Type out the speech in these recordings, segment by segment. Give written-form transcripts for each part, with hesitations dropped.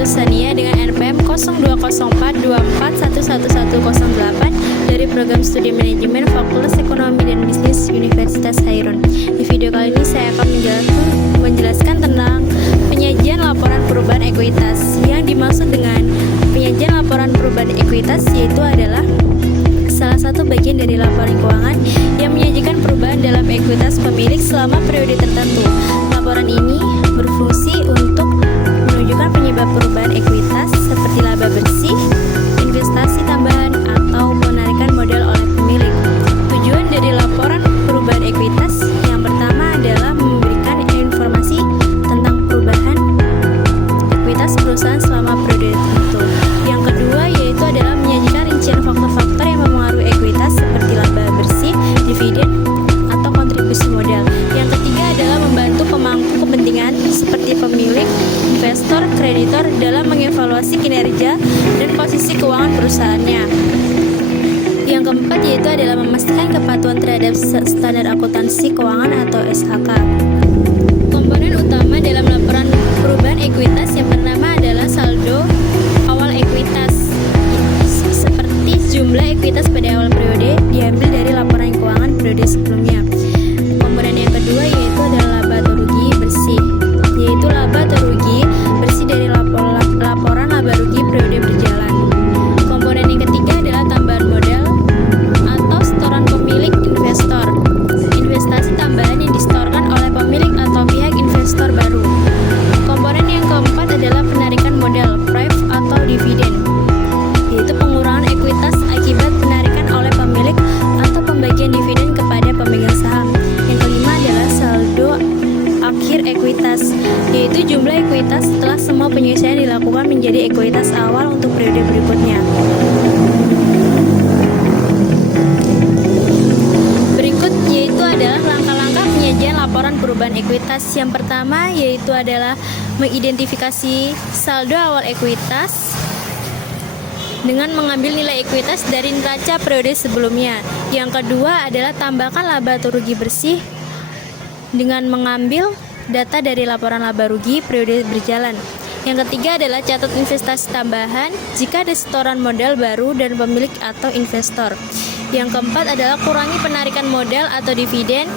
Sania dengan NPM 020424111108 dari Program Studi Manajemen Fakultas Ekonomi dan Bisnis Universitas Hairun. Di video kali ini saya akan menjelaskan tentang penyajian laporan perubahan ekuitas. Yang dimaksud dengan penyajian laporan perubahan ekuitas yaitu adalah salah satu bagian dari laporan keuangan yang menyajikan perubahan dalam ekuitas pemilik selama periode tertentu. Laporan ini berfungsi untuk menunjukkan penyebab perubahan ekuitas seperti laba bersih, investasi tambahan, atau penarikan modal oleh pemilik. Tujuan dari laporan perubahan ekuitas yang pertama adalah memberikan informasi tentang perubahan ekuitas perusahaan selama periode tertentu. Yang kedua yaitu adalah menyajikan rincian faktor-faktor yang mempengaruhi ekuitas seperti laba bersih, dividen, atau kontribusi modal. Yang ketiga adalah membantu pemangku kepentingan seperti pemilik, investor, kreditor dalam mengevaluasi kinerja dan posisi keuangan perusahaannya. Yang keempat yaitu adalah memastikan kepatuhan terhadap standar akuntansi keuangan atau SHK. Komponen utama dalam laporan perubahan ekuitas yang pertama adalah saldo awal ekuitas, seperti jumlah ekuitas pada awal periode diambil dari laporan keuangan periode sebelumnya. Komponen yang kedua yaitu adalah laba atau rugi bersih, yaitu laba atau rugi bersih dari laporan laba rugi periode berjalan. Komponen yang ketiga adalah tambahan modal atau setoran pemilik investor, investasi tambahan yang disetorkan oleh pemilik atau pihak investor baru. Komponen yang keempat adalah penarikan modal, pref atau dividen, yaitu pengurangan ekuitas akibat penarikan oleh pemilik atau pembagian dividen kepada pemegang saham. Yang kelima adalah saldo akhir ekuitas, yaitu jumlah ekuitas setelah semua penyesuaian dilakukan menjadi ekuitas awal untuk periode berikutnya. Berikut yaitu adalah langkah-langkah penyajian laporan perubahan ekuitas. Yang pertama yaitu adalah mengidentifikasi saldo awal ekuitas dengan mengambil nilai ekuitas dari neraca periode sebelumnya. Yang kedua adalah tambahkan laba atau rugi bersih dengan mengambil data dari laporan laba rugi periode berjalan. Yang ketiga adalah catat investasi tambahan jika ada setoran modal baru dan pemilik atau investor. Yang keempat adalah kurangi penarikan modal atau dividen.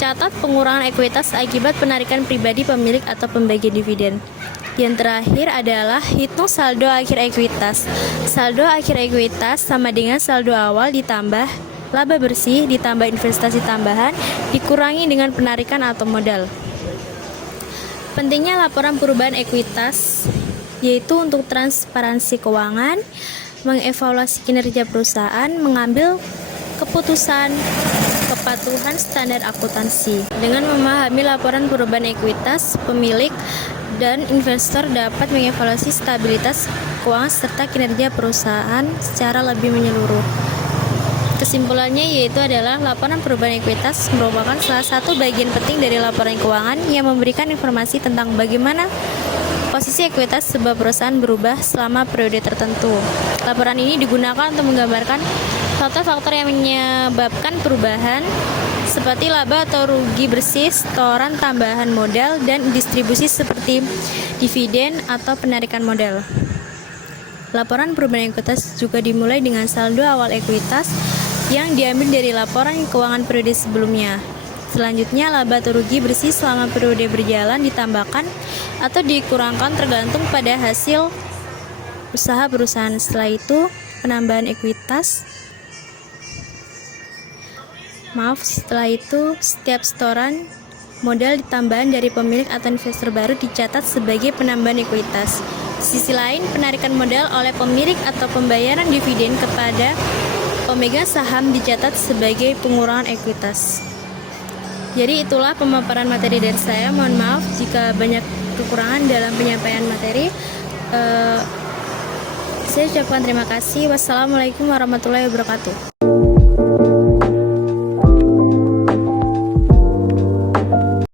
Catat pengurangan ekuitas akibat penarikan pribadi pemilik atau pembagi dividen. Yang terakhir adalah hitung saldo akhir ekuitas. Saldo akhir ekuitas sama dengan saldo awal ditambah laba bersih ditambah investasi tambahan dikurangi dengan penarikan atau modal. Pentingnya laporan perubahan ekuitas yaitu untuk transparansi keuangan, mengevaluasi kinerja perusahaan, mengambil keputusan kepatuhan standar akuntansi. Dengan memahami laporan perubahan ekuitas, pemilik dan investor dapat mengevaluasi stabilitas keuangan serta kinerja perusahaan secara lebih menyeluruh. Kesimpulannya yaitu adalah laporan perubahan ekuitas merupakan salah satu bagian penting dari laporan keuangan yang memberikan informasi tentang bagaimana posisi ekuitas sebuah perusahaan berubah selama periode tertentu. Laporan ini digunakan untuk menggambarkan faktor-faktor yang menyebabkan perubahan seperti laba atau rugi bersih, setoran tambahan modal, dan distribusi seperti dividen atau penarikan modal. Laporan perubahan ekuitas juga dimulai dengan saldo awal ekuitas yang diambil dari laporan keuangan periode sebelumnya. Selanjutnya, laba atau rugi bersih selama periode berjalan ditambahkan atau dikurangkan tergantung pada hasil usaha perusahaan. Setelah itu, penambahan ekuitas. Setelah itu, setiap setoran modal tambahan dari pemilik atau investor baru dicatat sebagai penambahan ekuitas. Di sisi lain, penarikan modal oleh pemilik atau pembayaran dividen kepada pemegang saham dicatat sebagai pengurangan ekuitas. Jadi itulah pemaparan materi dari saya. Mohon maaf jika banyak kekurangan dalam penyampaian materi. Saya ucapkan terima kasih. Wassalamualaikum warahmatullahi wabarakatuh.